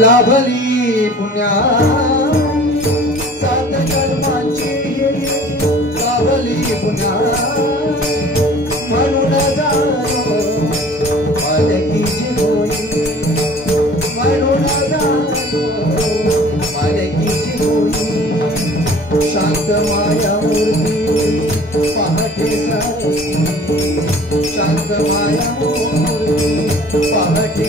लाभली पुण्या सात जन्माची लाभली पुण्या म्हणून जाणो मालकीची होई म्हणून जाणो मालकीची होई शांत माया मूर्ती पहाटे शांत माया मूर्ती पहाटे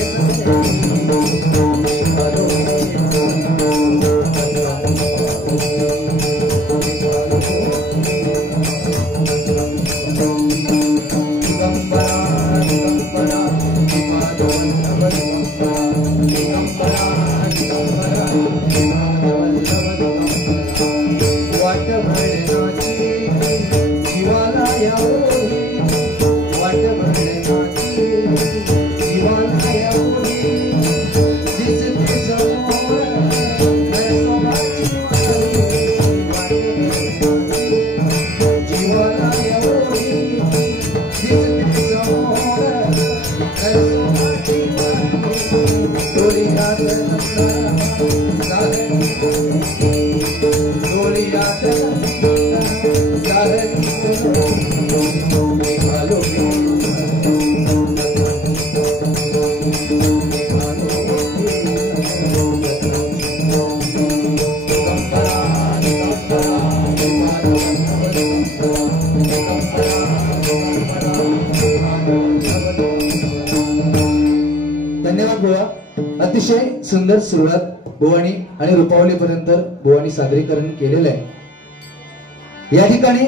अतिशय सुंदर सुरुवात भुवानी आणि रूपावली पर्यंत भुवानी सादरीकरण केलेलं आहे। या ठिकाणी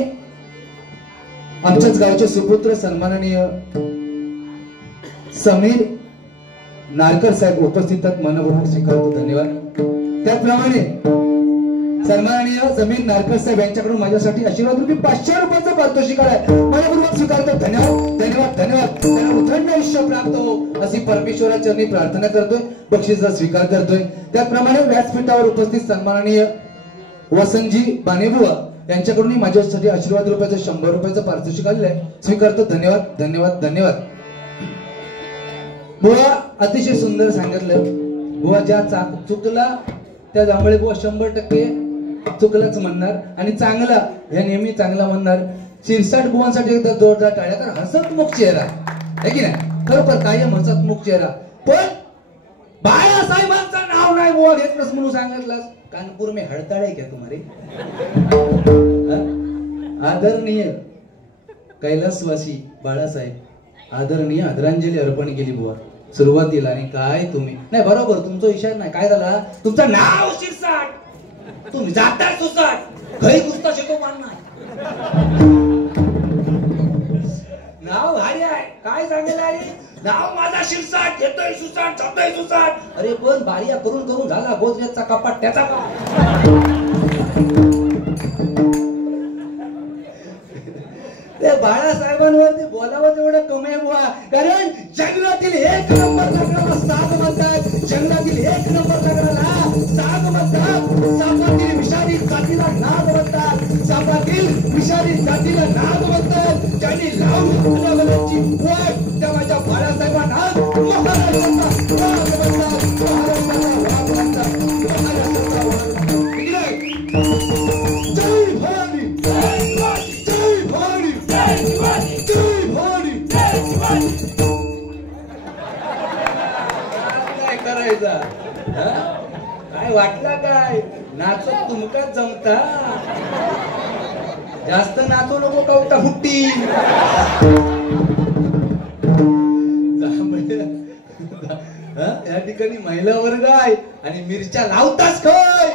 आमच्याच गावचे सुपुत्र सन्माननीय समीर नारकर साहेब उपस्थित आहेत, मनपूर्वक स्वीकारतो, धन्यवाद। त्याचप्रमाणे सन्माननीय समीर नारकर साहेब यांच्याकडून माझ्यासाठी आशीर्वाद रूपी 500 रुपयाचं पारितोषिक आहे, मनपूर्वक स्वीकारतो, धन्यवाद धन्यवाद धन्यवाद। त्यांना उदंड आयुष्य प्राप्त हो अशी परमेश्वराच्या चरणी प्रार्थना करतोय, बक्षीसचा स्वीकार करतोय। त्याचप्रमाणे व्यासपीठावर उपस्थित सन्माननीय वसंतजी बानेबुवा यांच्याकडून माझ्यासाठी आशीर्वाद रुपयाचं 100 रुपयाचं पारितोषिक आलेलं आहे, स्वीकारतो, धन्यवाद धन्यवाद धन्यवाद। बुवा अतिशय सुंदर सांगितलं, बुवा ज्या चुकला त्या जांभळे बुवा 100% चुकलाच म्हणणार आणि चांगला हे नेहमी चांगला म्हणणार। शिरसाट बुवांसाठी एकदा जोरदार टाळ्या, तर हसतमुख चेहरा आहे की नाही, खरोखर कायम हसतमुख चेहरा। पण बाळासाहेबांचं नाव नाही बुवा घेतलंस म्हणून सांगितलंस, कानपूर में हड़ताल है क्या तुम्हारी? आदरणीय कैलासवासी बाळासाहेब आदरणीय आदरांजली अर्पण केली बुवा सुरुवातीला। आणि काय तुम्ही नाही बरोबर, तुमचा विषय नाही, काय झाला तुमचं नाव शिरसाट, तुम्ही जाता सुसाट, घरी कुस्ता शिकवणार नाही, नाव भारी आहे, काय सांगेल अरे नाव माझा शिरसाट, येतोय सुसाट जातोय सुसाट। अरे पण बारिया करून करून झाला गोदरेजचा कपाट त्याचा का? ते बाळासाहेबांवरती बोलावं तेवढं कमी आहे बुवा, कारण जंगलातील 1 नंबर नगराला साग म्हणतात, जंगलातील 1 नंबर नगराला साग म्हणतात, सापातील विषारी जातीला नाग म्हणतात, सापातील विषारी जातीला नाग म्हणतात। ज्यांनी लावण्याची वाट त्या माझ्या बाळासाहेबांना महाराष्ट्राचा वाघ म्हणतात, महाराष्ट्राचा वाघ म्हणतात, महाराष्ट्राचा वाघ। जय भवानी, जय भवानी, जय भवानी, जय भवानी, जय भवानी, जय भवानी। काय करायचा, काय वाटला काय नाचत तुमकाच जमता, जास्त नाचू नको कवटा फुट्टी। या ठिकाणी महिला वर्ग आहे आणि मिरच्या लावताच काय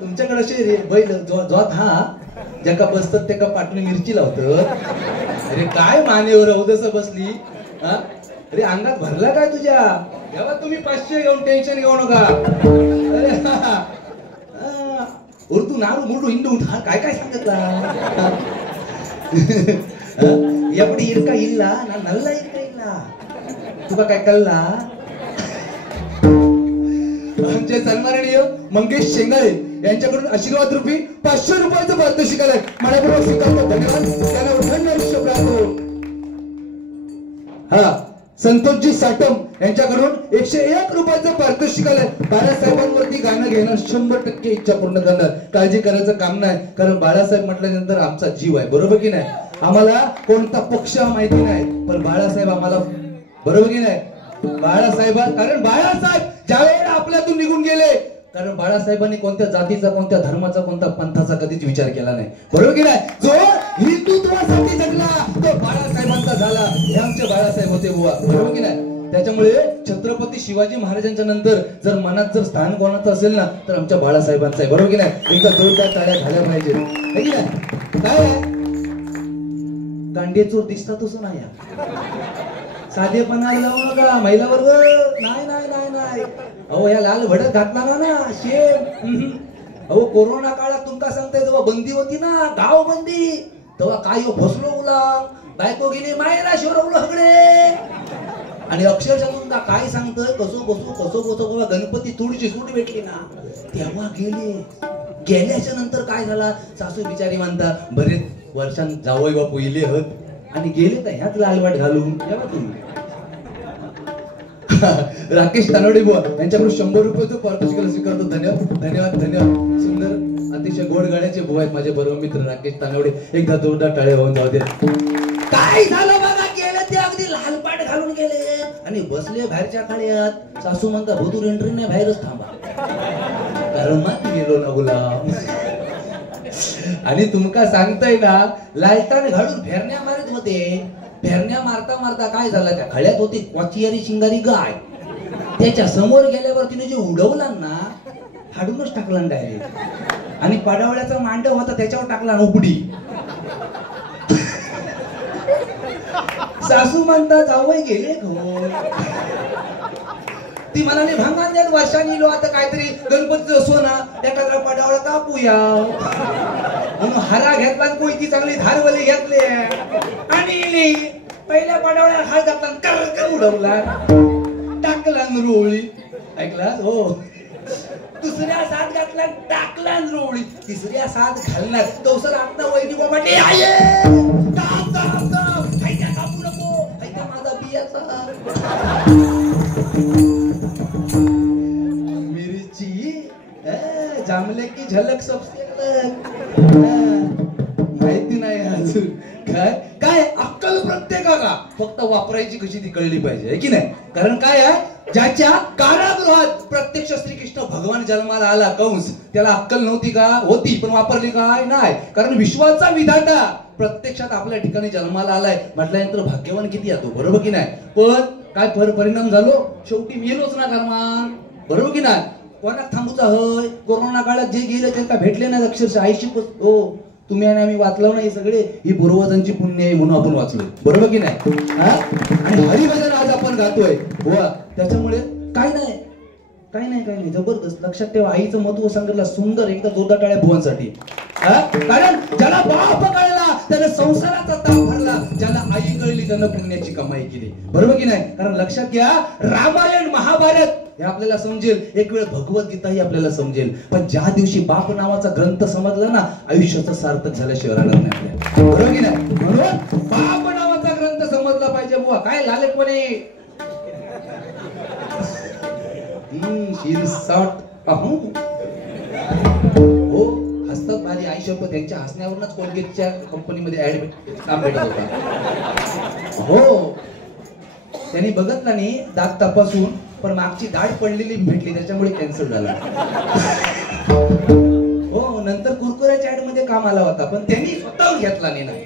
तुमच्याकडे असे बैल जोत हा ज्याका बसतात त्या पाटली मिरची लावतात। अरे काय मानेवर उदस बसली, अरे अंगात भरला काय तुझ्या? जेव्हा तुम्ही 500 घेऊन टेन्शन घेऊ नका। अरे उर्दू नारू मुडू हिंदू काय काय सांगितला एपडी इरका इल्ला ना नल्ला इरका इल्ला तुका काय कळला? आमचे सन्माननीय मंगेश शेंगाळे यांच्याकडून आशीर्वाद रूपी 500 रुपयाचं पारितोषिक आलंय, मनपूर्वक स्वीकारतो, धन्यवाद। त्यांना उदंड आयुष्य प्राप्त हो। हा संतोषजी साटम यांच्याकडून 101 रुपयाचं पारितोषिक आलंय. बाळासाहेबांवरती गाणं घेणार 100% इच्छा पूर्ण करणार. काळजी करायचं काम नाही, कारण बाळासाहेब म्हटल्यानंतर आमचा जीव आहे. बरोबर की नाही? आम्हाला कोणता पक्ष माहिती नाही, पण बाळासाहेब आम्हाला, बरोबर की नाही? बाळासाहेब, कारण बाळासाहेब ज्यावेळेला आपल्यातून निघून गेले, कारण बाळासाहेबांनी कोणत्या जातीचा, कोणत्या धर्माचा, कोणत्या पंथाचा कधीच विचार केला नाही. बरोबर की नाही? जो हिंदुत्वासाठी जगला तो बाळासाहेबांचा झाला. हे आमचे बाळासाहेब होते बुवा. बरोबर की नाही? त्याच्यामुळे छत्रपती शिवाजी महाराजांच्या नंतर जर मनात जर स्थान कोणाचं असेल ना, तर आमच्या बाळासाहेबांचं आहे. बरोबर की नाही? एकदा जोरदार टाळ्या झाल्या पाहिजे. है की नाही? काय कांडे चोर दिसतात तसं नाही, साधेपणा लावू नका महिला वर्ग. नाही नाही नाही नाही, अहो या लाल भडक घातला ना शेम. अहो कोरोना काळात तुमका सांगताय, जेव्हा बंदी होती ना, गाव बंदी, तेव्हा काय फसलो उलांग, बायको गेली मायरा शिवरवलं सगळे. आणि अक्षरशः तुमका काय सांगतोय, कसो बसू गणपती थोडीशी सूट भेटली ना, तेव्हा गेल्याच्या नंतर काय झाला, सासू बिचारी म्हणता बरेच वर्षां जावई बापू इले हत आणि गेले तर ह्याच लालवाट घालून. तुम्ही राकेश तानवडे बुवा यांच्याकडून 100 रुपयाचं पारितोषिक स्वीकारतो. धन्यवाद धन्यवाद धन्यवाद. सुंदर अतिशय गोड गाण्याचे बुवा आहेत माझे बरोबर मित्र राकेश तानवडे. एकदा जोरदार टाळ्या होऊन जाऊ दे. काय झालं बघा, गेले ते अगदी लालपाट घालून गेले आणि बसले बाहेरच्या खाड्यात. सासू म्हणता भूतूर एंट्री नाही, बाहेरच थांबा, कारण माती गेलो ना गुलाम. आणि तुमका सांगताय ना, लालटाने घालून फेरण्या मारत होते. फेरण्या मारता मारता काय झालं, त्या खळ्यात होती क्वाचियारी शिंगारी गाय. त्याच्या समोर गेल्यावर तिने जे उडवला ना, हाडूनच टाकला डायरेक्ट. आणि पाडावळ्याचा मांडव होता त्याच्यावर टाकला उपडी. सासू म्हणता जावई गेले घोर. ती म्हणाली भांगान द्या वर्षांनी लो, आता काहीतरी गणपतीचं सोना एखादा पाडावळा कापूया म्हणून हारा घेतला, कोयती चांगली धारवली घेतले आणि पहिल्या पाडावळ्या हार घातला, कर उडवला, टाकला रोळी. ऐकलास? हो. दुसऱ्या साथ घातला, टाकला रोळी. तिसऱ्या साथ घालणार तोसर आता वैदिक वाटे कापू नको, माझा बियाचा मिरची जामले की झलक सबसे अलग. माहिती नाही अजून काय काय अक्कल प्रत्येकाला, फक्त वापरायची कशी ती कळली पाहिजे, है की नाही? कारण काय आहे, ज्याच्या कारागृहात प्रत्यक्ष श्रीकृष्ण भगवान जन्माला आला कंस, त्याला अक्कल नव्हती का? होती, पण वापरली काय? नाही. कारण विश्वाचा विधाता प्रत्यक्षात आपल्या ठिकाणी जन्माला आलाय म्हटल्यानंतर भाग्यवान किती येतो. बरोबर की नाही? पण काय परिणाम झालो, शेवटी मेलोच ना कर्मान. बरोबर की नाही? कोणाक थांबूचा होय? कोरोना काळात जे गेले त्यांना भेटले नाही अक्षरशः. आईशी हो तुम्ही आणि आम्ही वाचलो नाही सगळे, ही पूर्वजांची पुण्य आहे म्हणून आपण वाचलो. बरोबर की नाही? आणि हरिभजन आज आपण गातोय बुवा, त्याच्यामुळे काय नाही काय नाही काय नाही, जबरदस्त. लक्षात ठेवा, आईचं महत्व सांगितलं सुंदर. एकदा जोरदार टाळ्या भुवांसाठी. कारण ज्याला बाप कळला त्याने संसाराचा ताप भरला, ज्याला आई कळली त्यानं पुण्याची कमाई केली. बरोबर की नाही? कारण लक्षात घ्या, रामायण महाभारत हे आपल्याला समजेल, एक वेळ भगवद्गीताही आपल्याला समजेल, पण ज्या दिवशी बाप नावाचा ग्रंथ समजला ना, आयुष्याचं सार्थक झाल्याशिवाय राहणार नाही आपल्या. बरोबर की नाही? म्हणून बाप नावाचा ग्रंथ समजला पाहिजे बुवा. काय लालेपणे हो हसतात भारी. आई शपथ त्यांच्या हसण्यावरूनच कोलगेटच्या कंपनीमध्ये ऍड काम भेटत होता. हो त्यांनी बघितला नाही दात तपासून, पण मागची दाढ पडलेली भेटली, त्याच्यामुळे कॅन्सल झाला. हो नंतर कुरकुऱ्याच्या ऍड मध्ये काम आला होता, पण त्यांनी स्वतःहून घेतला नाही.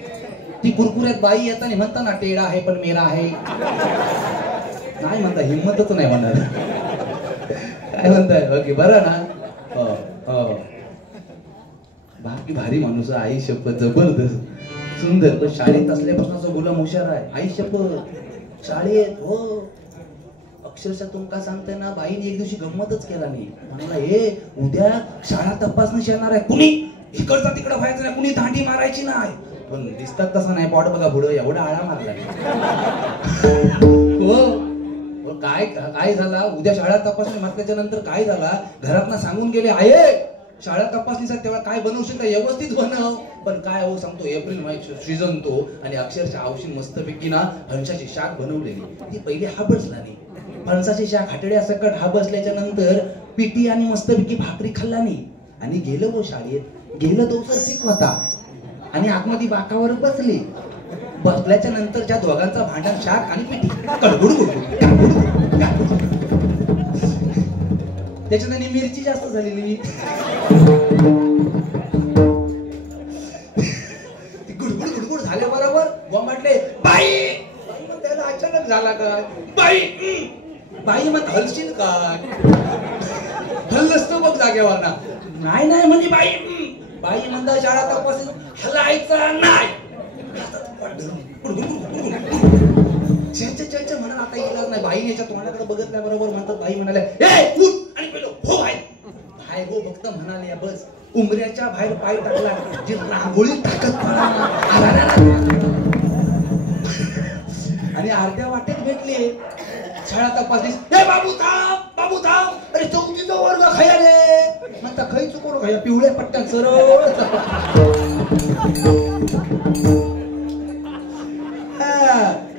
ती कुरकुऱ्यात बाई येताना म्हणता ना, टेढा आहे पण मेरा आहे. नाही म्हणता, हिंमतच नाही म्हणणार. काय म्हणताय? ओके बरं ना? हो हो बाकी भारी माणूस. आई शपथ जबरदस्त सुंदर. पण शाळेत असल्यापासून गुलाम हुशार आहे. आई शपथ शाळेत हो अक्षरशः तुमका सांगताय ना, बाईने एक दिवशी गंमतच केला नाही. म्हणाला हे उद्या शाळा तपासणीस येणार आहे, कुणी इकडचा तिकडं व्हायचं नाही, कुणी दांडी मारायची नाही. पण दिसतात तसं नाही, पॉट बघा पुढं एवढा आळा मारला. हो काय काय झाला, उद्या शाळा तपासणी म्हटल्याच्या नंतर काय झाला, घरातनं सांगून गेले आहे शाळा तपासणीसाठी तेव्हा काय बनवशील तर व्यवस्थित बनव. पण काय हो सांगतो, एप्रिल महिना सीझन तो, आणि अक्षरशः औषध मस्तपैकी ना फणसाची शाक बनवलेली, ती पहिले हा बसला नाही. फणसाची शाक हाटड्या सकट हा बसल्याच्या नंतर पिठी आणि मस्तपैकी भाकरी खाल्ला नाही, आणि गेलं हो शाळेत. गेलं तो सर ठीक होता, आणि आतमध्ये बाकावर बसले. बसल्याच्या नंतर ज्या दोघांचा भांडण शाक आणि पिठी त्याच्यात मिरची जास्त झालेली. ती गुडगुड गुडगुड झाल्याबरोबर बुवा म्हटले बाई. मग त्याला अचानक झाला काय, बाई बाई मग हलशील काय, हल्लच तो बघ जागेवर ना. नाही नाही म्हणजे बाई. बाई म्हणता शाळा तपासून हलायचा नाही. म्हणा आता इलाज नाही. बाईने याच्या तोंडाकडे बघितल्याबरोबर म्हणतात, बाई म्हणाल्या ए उठ आणि पेलो हो भाई. भाई हो फक्त म्हणाले बस. उमऱ्याच्या बाहेर पाय टाकला, जी रांगोळी टाकत आणि अर्ध्या वाटेत भेटले. शाळा तपासलीस, ए बाबू थांब बाबू थांब, अरे चौथीचा वर्ग खाया रे. म्हणता खाई चुकवलं खाया, पिवळ्या पट्ट्यात सरळ.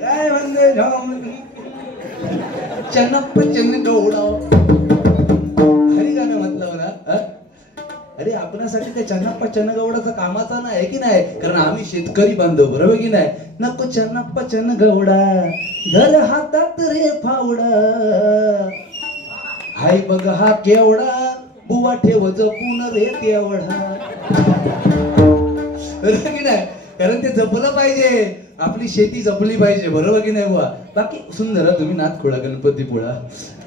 काय म्हणते चन्नप्पा चन्न गौडा. हरी गाणं म्हटलं ना. अरे आपल्यासाठी त्या चन्नप्पा चन्न गौडाचा कामाचा नाही की नाही, कारण आम्ही शेतकरी बांधव, बरोबर की नाही. नको चन्नप्पा चन्न गौडा, धर हातात रे फावडा. हाय बघ हा केवडा, बुवा ठेव जपून रे तेवढा. बरोबर की नाही, कारण ते जपलं पाहिजे, आपली शेती जपली पाहिजे, बरोबर की नाही बुवा. बाकी सुंदर तुम्ही नाथ खोळा गणपती पुळा,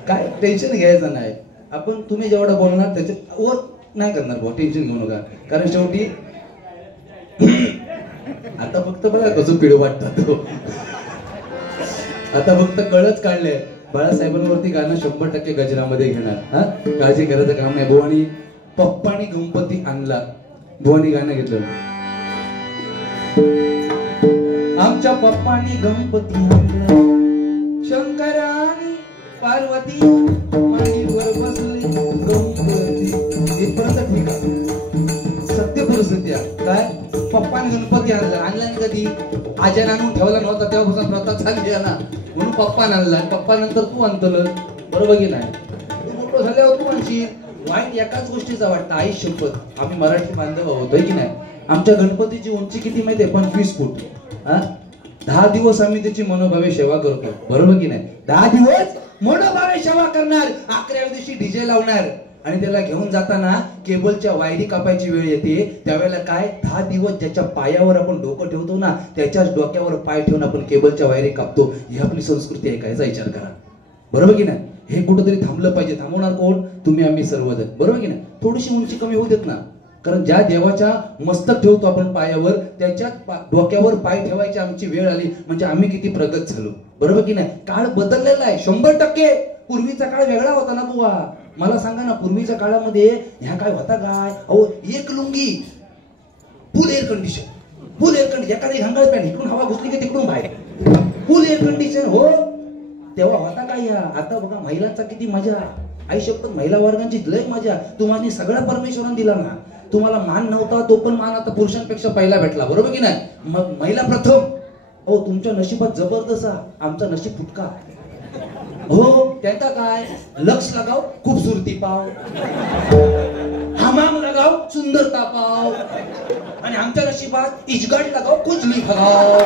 काय टेन्शन घ्यायचं नाही. आपण तुम्ही जेवढं बोलणार त्याच्यात वर नाही करणार बुवा, टेन्शन घेऊ नका. कारण शेवटी आता फक्त बघा कसं पिढ वाटतात. आता फक्त कळच काढले. बाळासाहेबांवरती गाणं 100% गजरामध्ये घेणार. हा काळजी करायचं काम नाही. बुवानी पप्पानी गणपती आणला, बुवानी गाणं घेतलं. आमच्या पप्पानी गणपती आणला, शंकरानी पार्वती मांडीवर बसले गणपती. इथपर्यंत ठीक आहे, सत्य परिस्थिती आहे. काय पप्पाने गणपती आणला, आणला कधी आजन आणून ठेवला नव्हता, तेव्हापासून प्रथा चालली आहे ना, म्हणून पप्पाने आणला. पप्पा नंतर तू आणतल, बरोबर की नाही. तू मोठं झाल्यावर तू म्हणशील. वाईट एकाच गोष्टीचा वाटतं, आई शपथ आम्ही मराठी बांधव होतोय की नाही. आमच्या गणपतीची उंची किती माहिती आहे, 25 फूट. 10 दिवस आम्ही त्याची मनोभावे सेवा करतो, बरोबर की नाही. 10 दिवस मनोभावे सेवा करणार, 11व्या दिवशी डीजे लावणार, आणि त्याला घेऊन जाताना केबलच्या वायरी कापायची वेळ येते. त्यावेळेला काय 10 दिवस ज्याच्या पायावर आपण डोकं ठेवतो ना, त्याच्याच डोक्यावर पाय ठेवून आपण केबलच्या वायरी कापतो. ही आपली संस्कृती आहे का, याचा विचार करा, बरोबर की नाही. हे कुठंतरी थांबलं पाहिजे. थांबवणार कोण, तुम्ही आम्ही सर्वजण, बरोबर की नाही. थोडीशी उंची कमी होऊ देत ना, कारण ज्या देवाच्या मस्तक ठेवतो आपण पायावर, त्याच्याच डोक्यावर पाय ठेवायची आमची वेळ आली म्हणजे आम्ही किती प्रगत झालो, बरोबर की नाही. काळ बदललेला आहे 100%. पूर्वीचा काळ वेगळा होता ना बुवा. मला सांगा ना, पूर्वीच्या काळामध्ये ह्या काय होता काय. अहो एक लुंगी, फुल एअर कंडिशन, फुल एअर कंडिशन. एखादी घांगळ पॅन्ट इकडून हवा घुसली की तिकडून बाहेर, फुल एअर कंडिशन. हो तेव्हा होता काय या. आता बघा महिलांचा किती मजा. आई शपथ महिला वर्गांची लय मजा. तुम्हाला सगळा परमेश्वराने दिला ना. तुम्हाला मान नव्हता, तो पण मान आता पुरुषांपेक्षा पहिला भेटला, बरोबर की नाही. मग महिला प्रथम. हो तुमच्या नशिबात जबरदस्त, आमचा नशीब फुटका. हो त्यांचा काय, लक्ष लगाव खूबसूरती पाव, हमाम लगाव सुंदरता पाव, आणि आमच्या नशिबात इजगाड लगाव कुचली भगाव,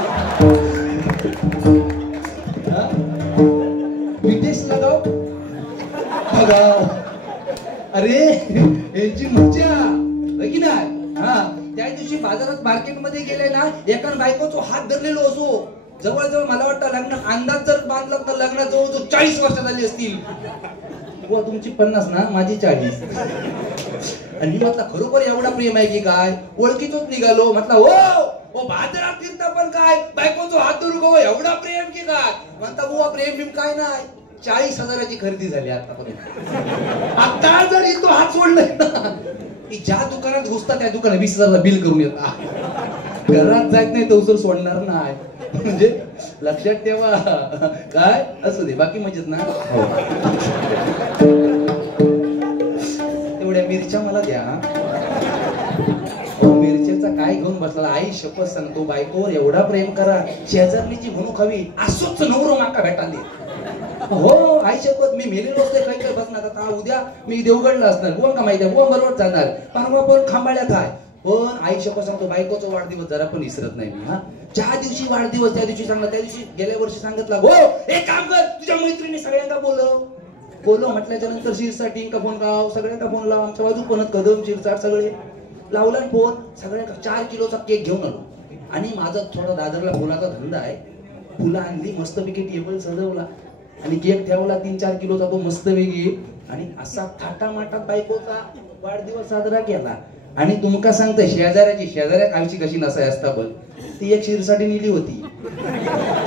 विदेश लगाव भगाव. अरे यांची मजा की नाही. हा त्या दिवशी बाजारात मार्केटमध्ये गेले ना, एका बायकोचा हात धरलेलो असो, जवळजवळ मला वाटतं लग्न अंदाज जर बांधला तर लग्नात जवळजवळ 40 वर्ष झाली असतील. व तुमची 50 ना, माझी 40. आणि मी म्हटलं खरोखर एवढा प्रेम आहे की काय. ओळखीतच निघालो. म्हटलं ओ बाजारात फिरता पण काय बायकोचा हात धरू गो, एवढा प्रेम की काय. म्हणता बुवा प्रेम बिम काय नाही. 40,000ची खरेदी झाली आतापर्यंत. आता जर तो हात सोडलाय ना, की ज्या दुकानात घुसता त्या दुकानात 20,000चं बिल करून येतात. घरात जात नाही तर उसर सोडणार नाही. म्हणजे लक्षात ठेवा. काय असू दे, बाकी मजेत ना. तेवढ्या मिरच्या मला द्या. मिरच्याचा काय घेऊन बसला. शपथ सांगतो बायकोवर एवढा प्रेम करा शेजारणीची म्हणू खावी असोच नवरो माका भेटाले. हो आई शपथ मी मेलेलो असते काही काही बसणार आता उद्या मी देवगडला असणार बुवा का माहिती बुवा बरोबर जाणार परवा पण खांबाळ्यात आहे. पण आई शपथ सांगतो बायकोचा वाढदिवस जरा पण विसरत नाही मी. हा ज्या दिवशी वाढदिवस त्या दिवशी सांगला त्या दिवशी गेल्या वर्षी सांगितलं हो एक काम कर तुझ्या मैत्रिणी सगळ्यांना बोलव म्हटल्याच्या नंतर शिरसाट टिंका फोन लाव सगळ्यांना फोन लाव आमच्या बाजू पण कदम शिरसाट सगळे लावला फोन सगळ्यांना 4 किलोचा केक घेऊन आलो आणि माझा थोडा दादरला फुलाचा धंदा आहे. फुलं आणली मस्तपैकी टेबल सजवला आणि केक ठेवला 3-4 किलोचा तो मस्तपैकी आणि असा थाटामाटात बायकोचा वाढदिवस साजरा केला. आणि तुमका सांगते शेजाऱ्या कालची कशी नसाय असता पण ती एक शिरसाठी नेली होती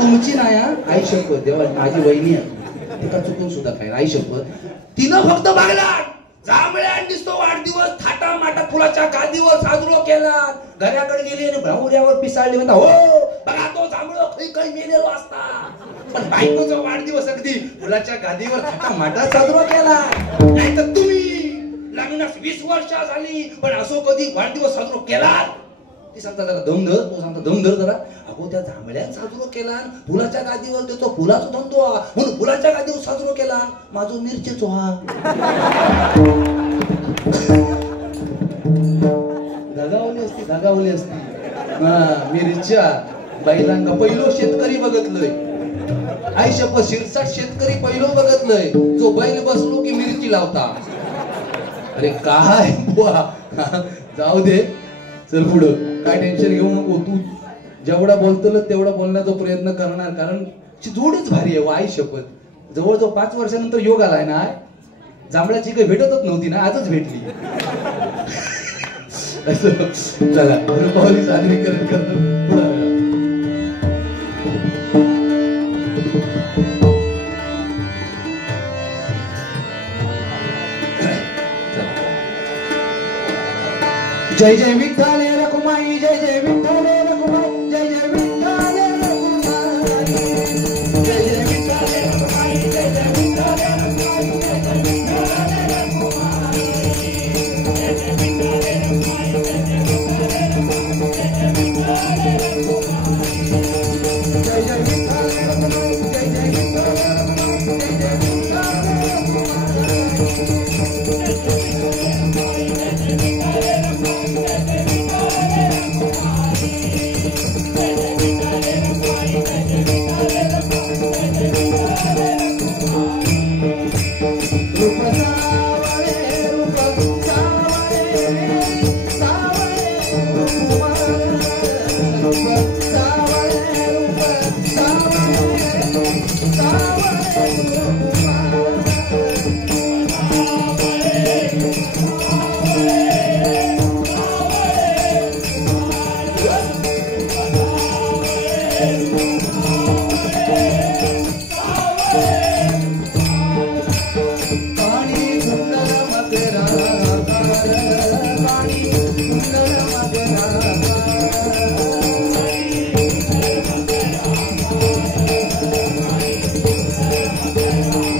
तुमची नाही आई शपथ देवा माझी वहिनी आहे तिका चुकून सुद्धा काय आई शपथ तिनं फक्त बघला जांभळ्या दिसतो वाढदिवस थाटा माटा फुलाच्या गादीवर साजरो केला. घराकडे गेली आणि भाऊऱ्यावर पिसाळली म्हणता हो बघा तो जांभळ काही मेलेलो असता पण बायकोचा वाढदिवस अगदी फुलाच्या गादीवर थाटा माटा साजरो केला. नाहीतर तुम्ही लग्नास 20 वर्ष झाली पण असो कधी वाढदिवस साजरो केला. ती सांगता जरा दमधर तो सांगता दमधर जरा अगो त्या जांभळ्यात साजरो केला फुलाच्या गादीवर देतो फुलाचा धंदो म्हणून फुलाच्या गादीवर साजरो केला माझो मिरचेचो हा धगावली असती मिरच्या बैलांका पहिलो शेतकरी बघतलंय आई शपथ शिरसाट शेतकरी पहिलो बघतलंय जो बैल बसलो की मिरची लावता. अरे काय जाऊ दे चल पुढं काय टेन्शन घेऊ नको तू जेवढा बोलतो तेवढा बोलण्याचा प्रयत्न करणार कारण जोडच भारी आहे आई शपथ जवळजवळ 5 वर्षानंतर योग आलाय ना जांभळाची काही भेटतच नव्हती ना आजच भेटली. चला पावली सादरीकरण करतो. जय जय विठ्ठल रखुमाई जय जय विठ्ठल रखुमाई जय जय विठ्ठल रखुमाई जय जय विठ्ठल रखुमाई जय जय विठ्ठल रखुमाई जय जय विठ्ठल रखुमाई जय जय विठ्ठल रखुमाई जय जय विठ्ठल रखुमाई जय जय विठ्ठल रखुमाई जय जय विठ्ठल रखुमाई जय जय विठ्ठल रखुमाई जय जय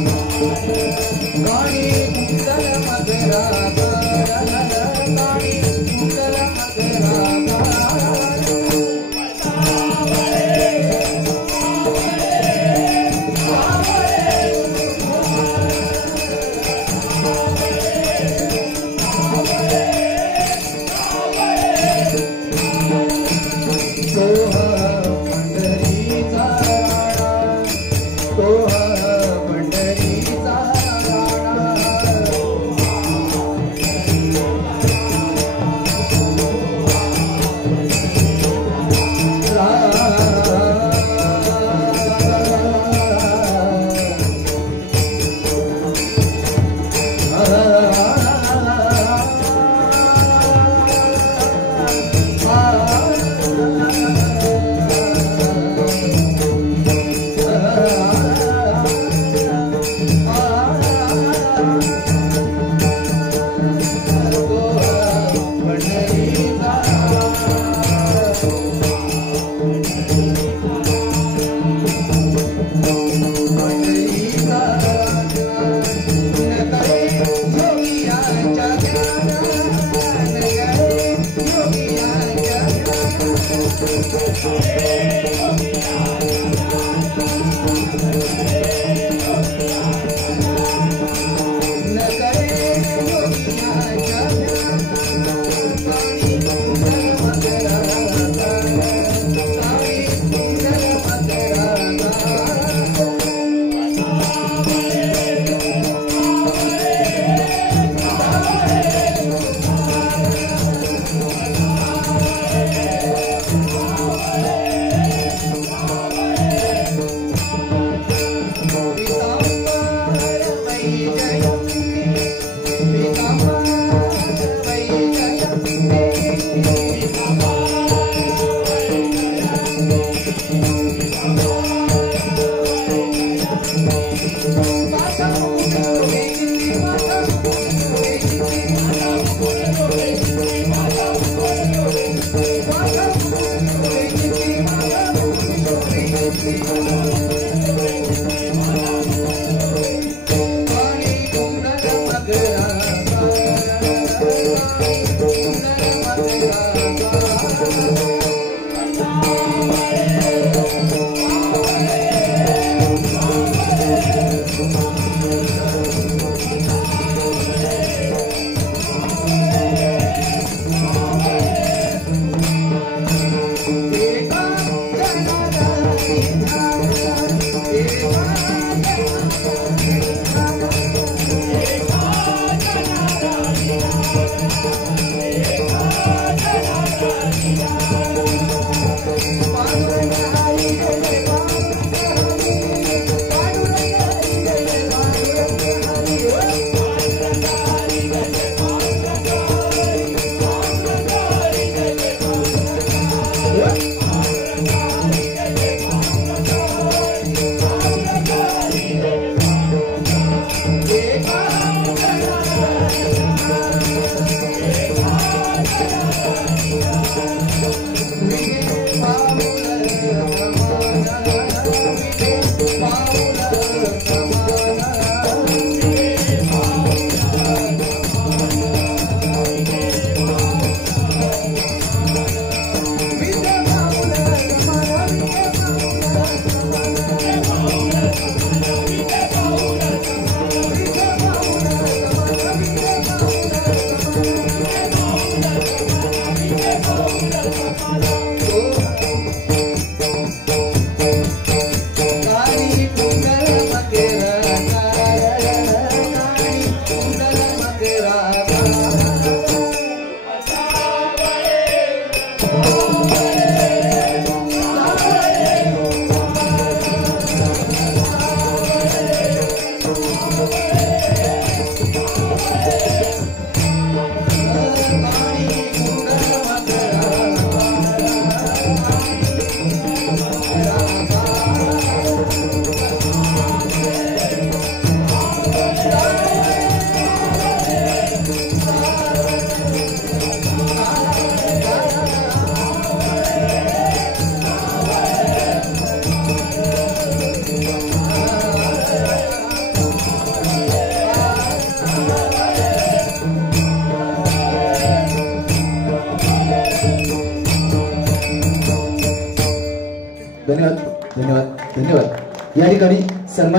धन्यवाद धन्यवाद धन्यवाद। या ठिकाणी सन्मान